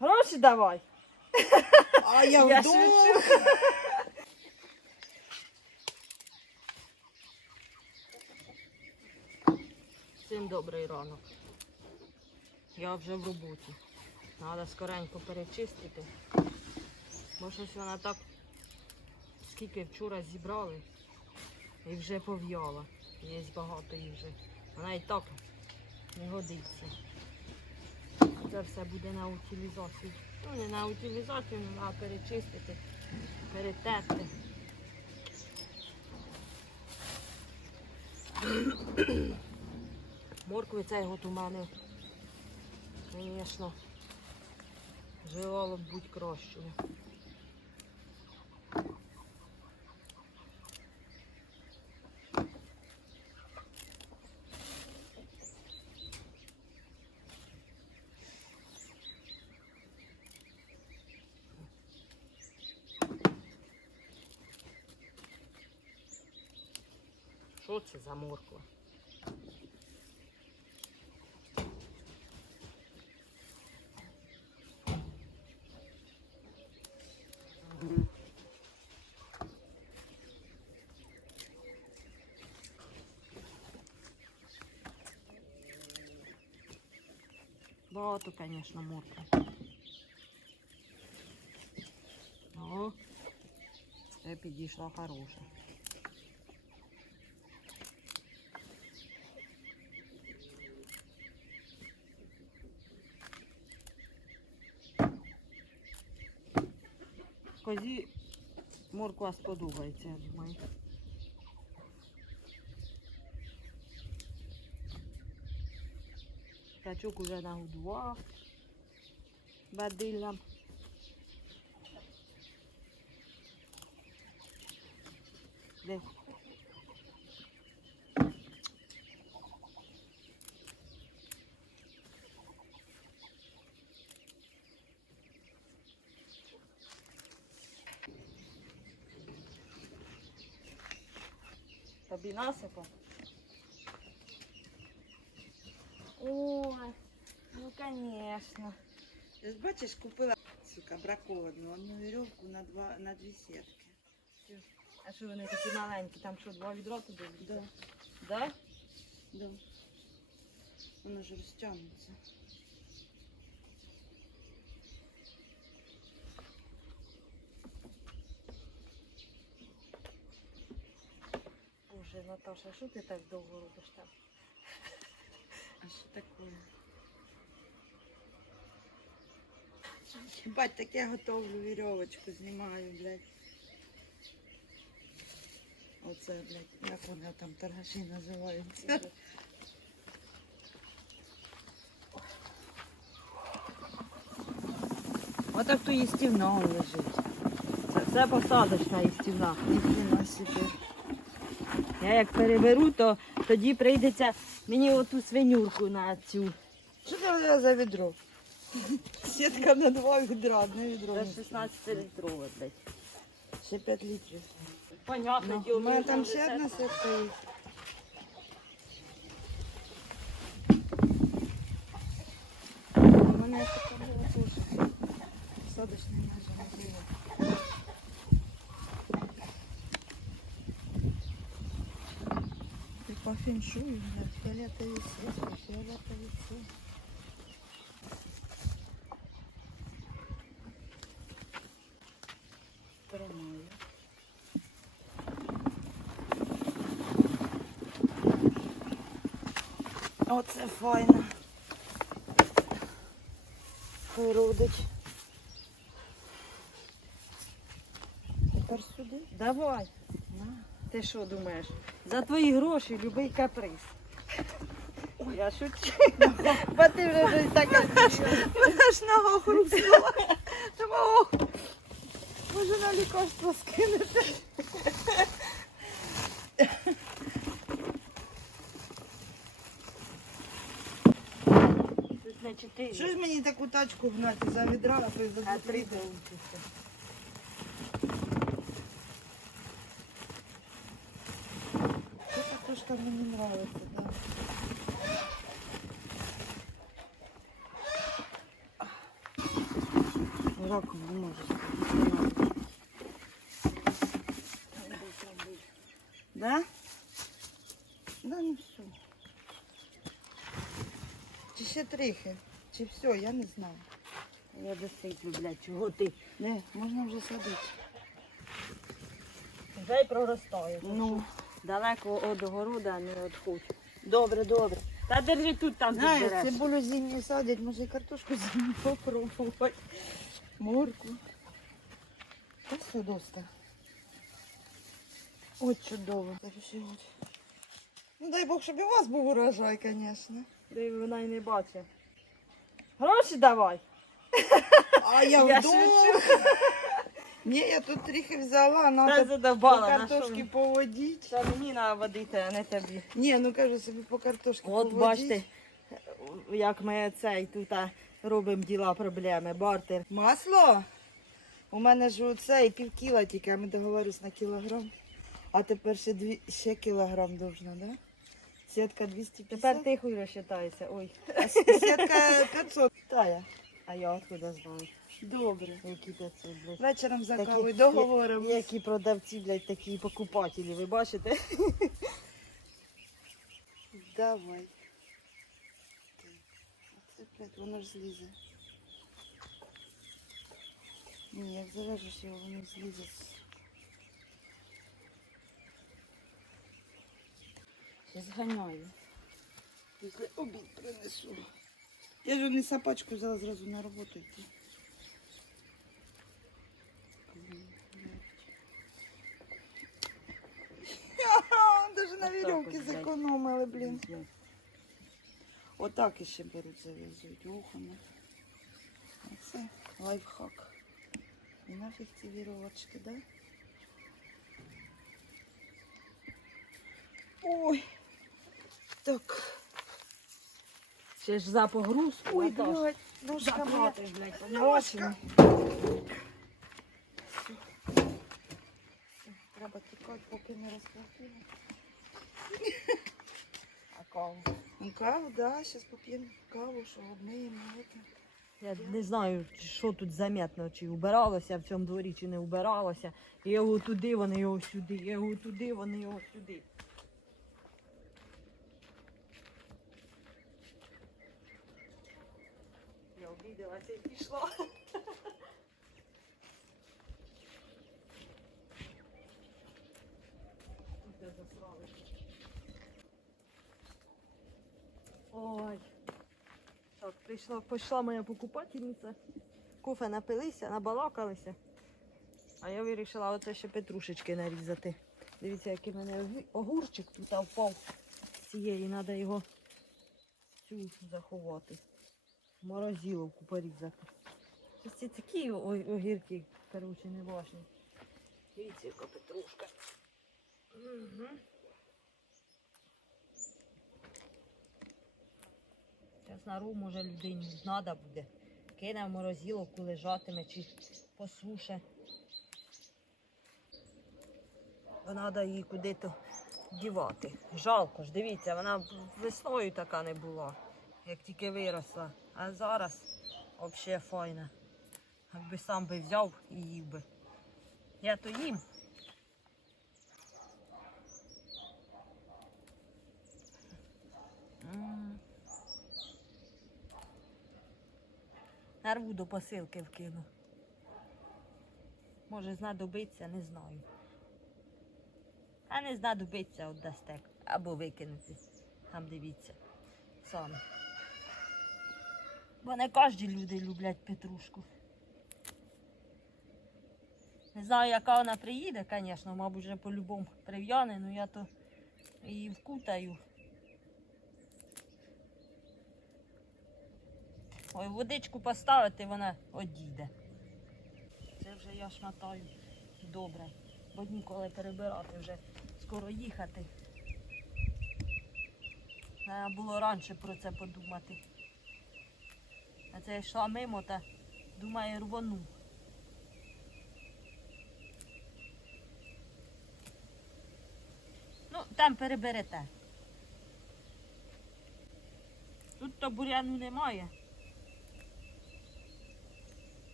Гроші давай. А я, вдома. Всім добрий ранок. Я вже в роботі. Треба скоренько перечистити. Бо щось вона так, скільки вчора зібрали, і вже пов'яла. Є багато вже. Вона і так не годиться. Це все буде на утилізацію. Ну, не на утилізацію, а перечистити, перетерти. Моркви цей от у мене, звісно, живало б бути кращою. Що це за морква? Багато, звісно, моркви. О, це підійшла хороша. Козі морква сподобається, я думаю. Качок уже нагодував бадиллям. Де? Тобі насипав? Ой, ну конечно. Я ж бачиш, купила сука, браковану, одну веревку на два на дві сітки. А що вони такі маленькі? Там що, два відра туди? Да, Да? да. Воно ж розтягнеться. Боже, Наташа, що ти так довго робиш там? А що таке? Бать, так я готовлю вірьовочку, знімаю, блядь. Оце, блядь, як вони там торгаші називаються. Отак то їстівна лежить. Це посадочна їстівна. Ніхрена собі. Я як переберу, то тоді прийдеться мені оту свинюрку на цю. Що це за відро? Сітка на два відра, одне відро. Це 16 літрове, блядь. Ще 5 літрів. Понятно, Ну, у мене там ще одна сітка є. У мене така була теж. Садочна майже не було. По феншую, фіолетові сітки, фіолетові ці. Тримаю. Оце файно. Хай. Тепер сюди. Давай. На. Ти що думаєш? За твої гроші любий каприз. Я шучу. Бо ти вже щось таке. Вона ж нога хрустнула. Може на лікарство скинути. Тут. Що ж мені таку тачку гнати за відра, а то й за дві долучиться. Картошка мені нравиться, да. Раком не може. Да? Да, ну все. Чи ще трохи? Чи все, я не знаю. Я досиплю, блядь, чого ти? Не, можна вже садити. Вже й проростає. Ну, Далеко від огорода, не від хочу. добре, добре. Та держи тут, там Знаєш, підбереш. цибулю зимню садять, може і картошку зимню попробувати. Морку. Та все доста. Ой, чудово. Ну дай Бог, щоб і у вас був урожай, звісно. Диви, вона й не бачить. Гроші давай. А я, Я вдома. Ні, я тут трохи взяла, Та надо по задовбала. на що картошки поводіть. Це мені треба водити, а не тобі. Ні, ну кажу собі по картошки От поводіть. бачите, як ми цей тут а, робимо діла, проблеми, бартер. Масло? У мене ж оце і пів кіла тільки, а ми договорились на кілограм. А тепер ще, дві, ще кілограм должна, да? Сітка 250. Тепер ти хуй розчитайся. Ой, А с- сітка 500. Тая. а я откуда знаю, Добре. які 500, блядь. Вечором за Такі- кавою договоримо. Які продавці, блядь, такі покупателі, ви бачите? Давай. Так. Оце, блядь, воно ж злізе. Ні, як завяжеш його, воно злізе. Я зганяю. Після обід принесу. Я ж не сапачку взяла зразу на роботу йти. Блін, блядь. Ха-ха, Даже на Отак вірьовки от, блядь. Зекономили, блін. Отак іще беруть, зав'язують вухами. Оце лайфхак. І нафіг ці вірьовочки, да? Ой. Так. Ще ж за погрузку, Ой, блядь, ножка моя. Блядь, Ножка. Треба тікати, поки не розплатили. А каву? Ну, каву, да, зараз поп'ємо каву, що обмиємо. Я не знаю, що тут заметно, чи убиралося в цьому дворі, чи не убиралося. Я його туди, вони його сюди, я його туди, вони його сюди. Я обідалася і пішла. Тут я засралася. Ой. Так, прийшла, пішла моя покупательниця. Кофе напилися, набалакалися. А я вирішила оце ще петрушечки нарізати. Дивіться, який в мене огурчик тут впав з цієї, треба його цю заховати. Морозиловку порізати. Ось такі огірки, коротше, не важні. Дивіться, яка петрушка. Угу. Зараз на ру, може, людині треба буде. Кине в морозиловку, лежатиме чи посуше. Треба її куди-то дівати. Жалко ж, дивіться, вона весною така не була, як тільки виросла. А зараз взагалі файна. Якби сам би взяв і їв би. Я то їм. Нарву до посилки вкину. Може знадобиться, не знаю. А не знадобиться, отдасте. Або викинути. Там дивіться. Самі. Бо не кожні люди люблять петрушку. Не знаю, яка вона приїде, звісно, мабуть, вже по-любому прив'яне, ну я то її вкутаю. Ой, водичку поставити, вона одійде. Це вже я шматаю добре, бо ніколи перебирати вже скоро їхати. Треба було раніше про це подумати. А це я йшла мимо та думаю рвону. Ну, там переберете. Тут то буряну немає.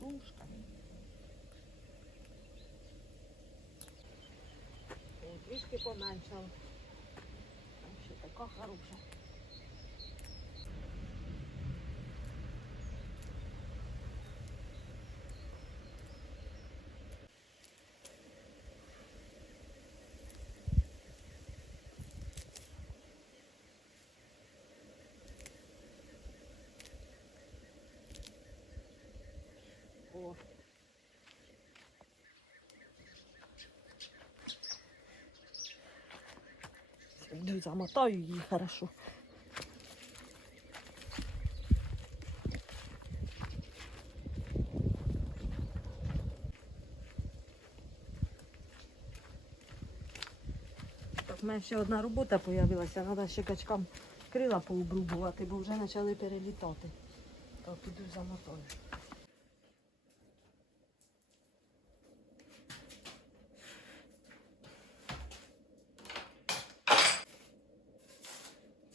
Петрушка. Трішки поменшало. Там ще така хороша. О. Замотаю її хорошо. В мене ще одна робота з'явилася, треба ще качкам крила пообрубувати, бо вже почали перелітати. Так, піду замотаю.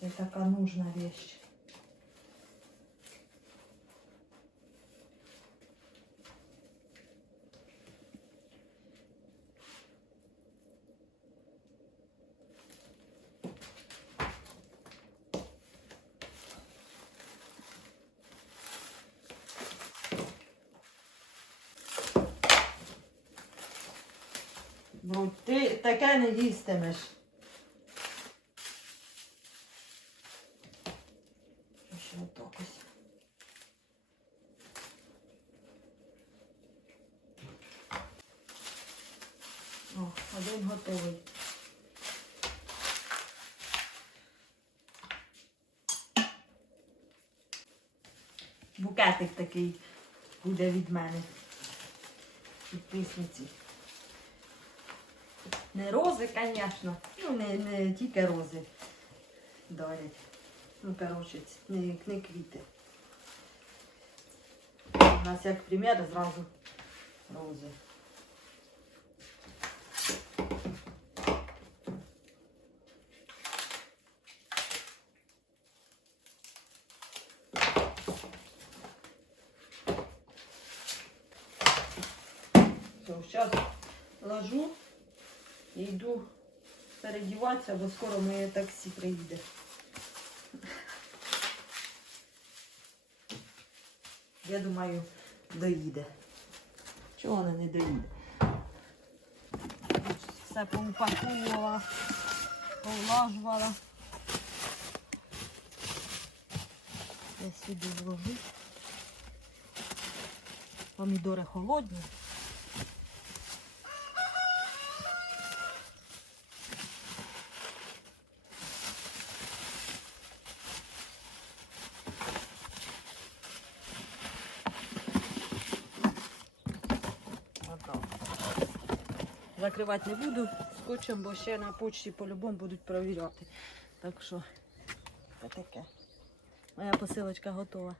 Це така нужна вещь. Ну, ти таке не їстимеш. Ще отак ось. О, один готовий. Букетик такий буде від мене. Підписниці. Не рози, звісно. Ну, не, не тільки рози дарять. Ну, коротше, не, не квіти. У нас як примір зразу рози. Все, зараз ложу і йду передіватися, бо скоро моє таксі приїде. Я думаю, доїде. Чого вона не доїде? Все поупаковувала, повлажувала. Я сюди зложу. Помідори холодні. Отак. Закривати не буду скотчем, бо ще на почті по-любому будуть перевіряти. Так що таке. Моя посилочка готова.